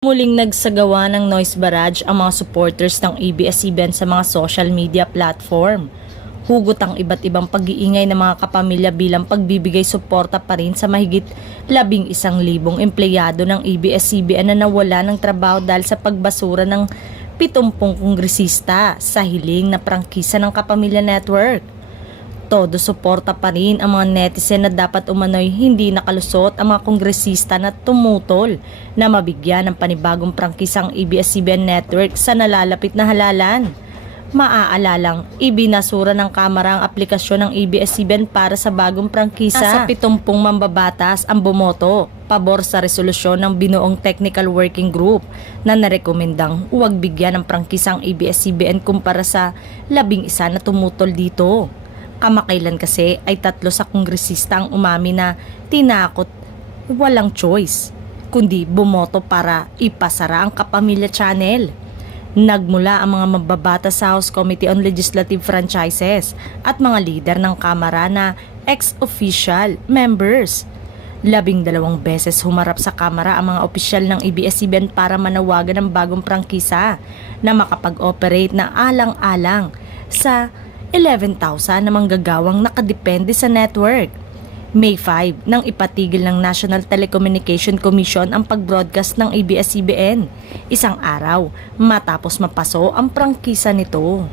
Muling nagsagawa ng noise barrage ang mga supporters ng ABS-CBN sa mga social media platform. Hugot ang iba't ibang pag-iingay ng mga kapamilya bilang pagbibigay suporta pa rin sa mahigit 11,000 empleyado ng ABS-CBN na nawala ng trabaho dahil sa pagbasura ng 70 kongresista sa hiling na prangkisa ng Kapamilya Network. Todo suporta pa rin ang mga netizen na dapat umano'y hindi nakalusot ang mga kongresista na tumutol na mabigyan ng panibagong prangkisang ABS-CBN Network sa nalalapit na halalan. Maaalalang ibinasura ng Kamara ang aplikasyon ng ABS-CBN para sa bagong prangkisa. Sa 70 mambabatas ang bumoto pabor sa resolusyon ng binuong Technical Working Group na narekomendang huwag bigyan ng prangkisang ABS-CBN kumpara sa 11 na tumutol dito. Kamakailan kasi ay 3 sa kongresista ang umami na tinakot walang choice, kundi bumoto para ipasara ang Kapamilya Channel. Nagmula ang mga mababata sa House Committee on Legislative Franchises at mga lider ng Kamara na ex-official members. 12 beses humarap sa Kamara ang mga opisyal ng ABS-CBN para manawagan ng bagong prangkisa na makapag-operate na alang-alang sa 11,000 na manggagawang nakadepende sa network. May 5 nang ipatigil ng National Telecommunication Commission ang pag-broadcast ng ABS-CBN, isang araw matapos mapaso ang prangkisa nito.